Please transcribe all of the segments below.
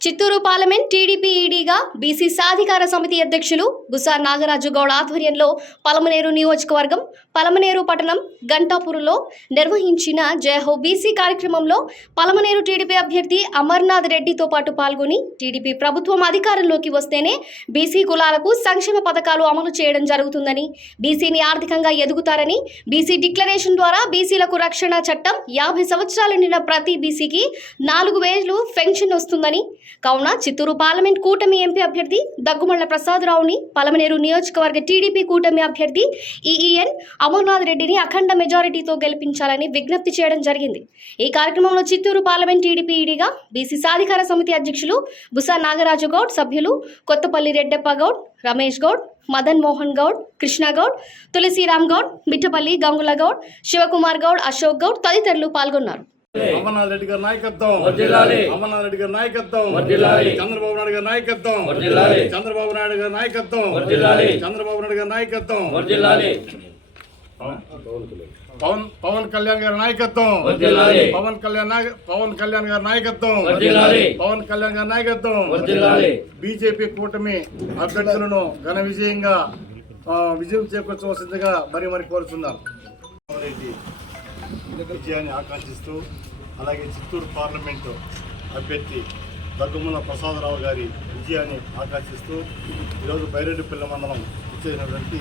Chittoor parliament TDP Ediga BC సాధికార సమితి అధ్యక్షులు గుసార్ నాగరాజు గౌడ్ ఆధ్వర్యంలో పలమనేరు నియోజకవర్గం పలమనేరు పట్టణం గంటాపూర్లో నిర్వహించిన జయహో బీసీ కార్యక్రమంలో పలమనేరు టీడీపీ అభ్యర్థి అమర్నాథ్ రెడ్డితో పాటు పాల్గొని టీడీపీ ప్రభుత్వం అధికారంలోకి వస్తేనే బీసీ కులాలకు సంక్షేమ పథకాలు అమలు చేయడం జరుగుతుందని బీసీని ఆర్థికంగా ఎదుగుతారని బీసీ డిక్లరేషన్ ద్వారా బీసీలకు రక్షణ చట్టం యాభై సంవత్సరాలు నిండిన ప్రతి బీసీకి నాలుగు వేలు పెన్షన్ వస్తుందని కావున చిత్తూరు పార్లమెంట్ కూటమి ఎంపీ అభ్యర్థి దగ్గుమళ్ళ ప్రసాదరావుని పలమనేరు నియోజకవర్గ టీడీపీ కూటమి అభ్యర్థి ఈఈఎన్ అమర్నాథ్ రెడ్డిని అఖండ మెజారిటీతో గెలిపించాలని విజ్ఞప్తి చేయడం జరిగింది. ఈ కార్యక్రమంలో Chittoor parliament TDP Ediga BC సాధికార సమితి అధ్యక్షులు బుసా నాగరాజు గౌడ్ సభ్యులు కొత్తపల్లి రెడ్డప్ప గౌడ్ రమేష్ గౌడ్ మదన్ మోహన్ గౌడ్ కృష్ణ గౌడ్ తులసిరామ్ గౌడ్ మిట్టపల్లి గంగుల గౌడ్ శివకుమార్ గౌడ్ అశోక్ గౌడ్ తదితరులు పాల్గొన్నారు. అమర్నాథ్ రెడ్డి గారి నాయకత్వం. అమర్నాథ్ రెడ్డి గారి నాయకత్వం. చంద్రబాబు నాయుడు గారి నాయకత్వం. చంద్రబాబు నాయుడు గారి నాయకత్వం. చంద్రబాబు నాయుడు గారి నాయకత్వం పవన్ పవన్ కళ్యాణ్ గారి నాయకత్వం. పవన్ కళ్యాణ్ పవన్ కళ్యాణ్ గారి నాయకత్వం. పవన్ కళ్యాణ్ గారి నాయకత్వం. బీజేపీ కూటమి అభ్యర్థులను ఘన విజయంగా విజయం చేకూర్చవలసిందిగా మరి మరి కోరుతున్నాను రెడ్డి విజయాన్ని ఆకాంక్షిస్తూ అలాగే చిత్తూరు పార్లమెంటు అభ్యర్థి దగ్గుమల ప్రసాదరావు గారి విజయాన్ని ఆకాంక్షిస్తూ ఈరోజు బైరెడ్డిపల్లి మండలం ఇచ్చేసినటువంటి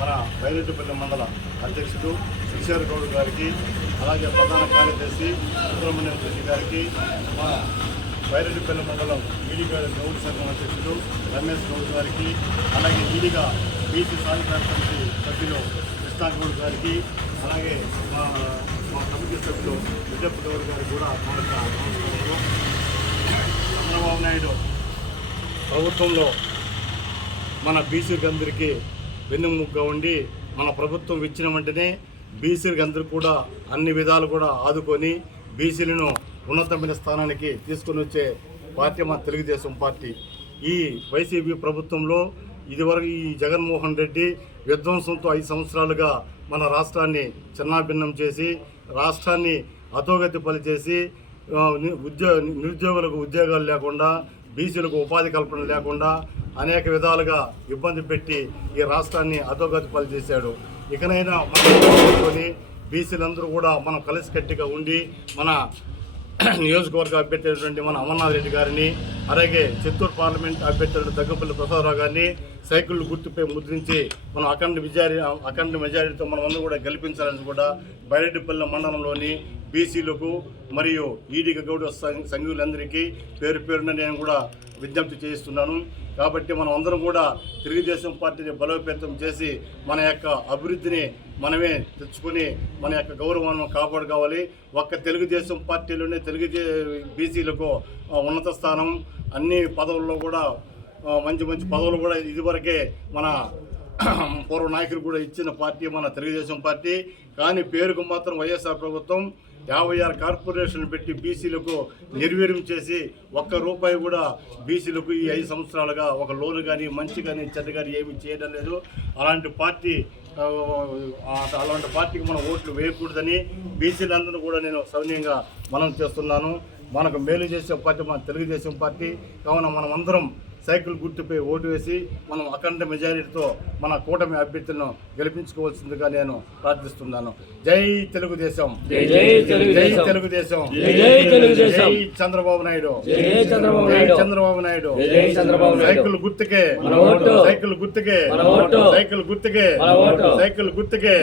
మన బైరెడ్డిపల్లి మండల అధ్యక్షుడు కిషోర్ గౌడ్ గారికి అలాగే ప్రధాన కార్యదర్శి సుబ్రహ్మణ్యం రెడ్డి గారికి మా బైరెడ్డిపల్లి మండలం ఈడిగా గౌడ్ సంఘం అధ్యక్షుడు రమేష్ గౌడ్ గారికి అలాగే ఈడిగా బీసీ సాధికార సమితి సభ్యులు కృష్ణా గౌడ్ గారికి అలాగే మా మా కమిటీ సభ్యులు విజయప్ప గౌడ్ గారు కూడా మా చంద్రబాబు నాయుడు ప్రభుత్వంలో మన బీసీలకు అందరికీ వెన్నెముగ్గా ఉండి మన ప్రభుత్వం ఇచ్చిన వెంటనే బీసీలకు అందరూ కూడా అన్ని విధాలు కూడా ఆదుకొని బీసీలను ఉన్నతమైన స్థానానికి తీసుకుని వచ్చే పార్టీ మన తెలుగుదేశం పార్టీ. ఈ వైసీపీ ప్రభుత్వంలో ఇదివరకు ఈ జగన్మోహన్ రెడ్డి విధ్వంసంతో ఐదు సంవత్సరాలుగా మన రాష్ట్రాన్ని చిన్నాభిన్నం చేసి రాష్ట్రాన్ని అధోగతి పనిచేసి ఆ, ఉద్యోగ నిరుద్యోగులకు ఉద్యోగాలు లేకుండా బీసీలకు ఉపాధి కల్పన లేకుండా అనేక విధాలుగా ఇబ్బంది పెట్టి ఈ రాష్ట్రాన్ని అధోగతి పాలు చేశాడు. ఇకనైనా మన బీసీలందరూ కూడా మనం కలిసికట్టుగా ఉండి మన నియోజకవర్గ అభ్యర్థి అయినటువంటి మన అమర్నాథ్ రెడ్డి గారిని అలాగే చిత్తూరు పార్లమెంట్ అభ్యర్థి దగ్గపల్లి ప్రసాదరావు గారిని సైకిల్ గుర్తుపై ముద్రించి మనం అఖండ విజారి అఖండ మెజారిటీతో మనం అందరూ కూడా గెలిపించాలని కూడా బైరెడ్డిపల్లి మండలంలోని బీసీలకు మరియు ఈడిగ గౌడ సంఘులందరికీ పేరు పేరున నేను కూడా విజ్ఞప్తి చేయిస్తున్నాను. కాబట్టి మనం అందరం కూడా తెలుగుదేశం పార్టీని బలోపేతం చేసి మన యొక్క అభివృద్ధిని మనమే తెచ్చుకొని మన యొక్క గౌరవాన్ని కాపాడుకోవాలి. ఒక్క తెలుగుదేశం పార్టీలోనే తెలుగు బీసీలకు ఉన్నత స్థానం అన్ని పదవుల్లో కూడా మంచి మంచి పదవులు కూడా ఇదివరకే మన పూర్వ నాయకులు కూడా ఇచ్చిన పార్టీ మన తెలుగుదేశం పార్టీ. కానీ పేరుకు మాత్రం వైఎస్ఆర్ ప్రభుత్వం యాభై ఆరు కార్పొరేషన్లు పెట్టి బీసీలకు నిర్వీర్యం చేసి ఒక్క రూపాయి కూడా బీసీలకు ఈ ఐదు సంవత్సరాలుగా ఒక లోన్ కానీ మంచి కానీ చెడ్డ కానీ ఏమీ చేయడం లేదు. అలాంటి పార్టీ అలాంటి పార్టీకి మనం ఓట్లు వేయకూడదని బీసీలందరూ కూడా నేను సౌన్యంగా మనం చేస్తున్నాను. మనకు మేలు చేసే పార్టీ మన తెలుగుదేశం పార్టీ. కావున మనం అందరం సైకిల్ గుర్తుపై ఓటు వేసి మనం అఖండ మెజారిటీతో మన కూటమి అభ్యర్థులను గెలిపించుకోవాల్సిందిగా నేను ప్రార్థిస్తున్నాను. జై తెలుగుదేశం. జై తెలుగుదేశం. జై చంద్రబాబు నాయుడు. జై చంద్రబాబు నాయుడు. సైకిల్ గుర్తుకే. సైకిల్ గుర్తుకే. సైకిల్ గుర్తుకే. సైకిల్ గుర్తుకే.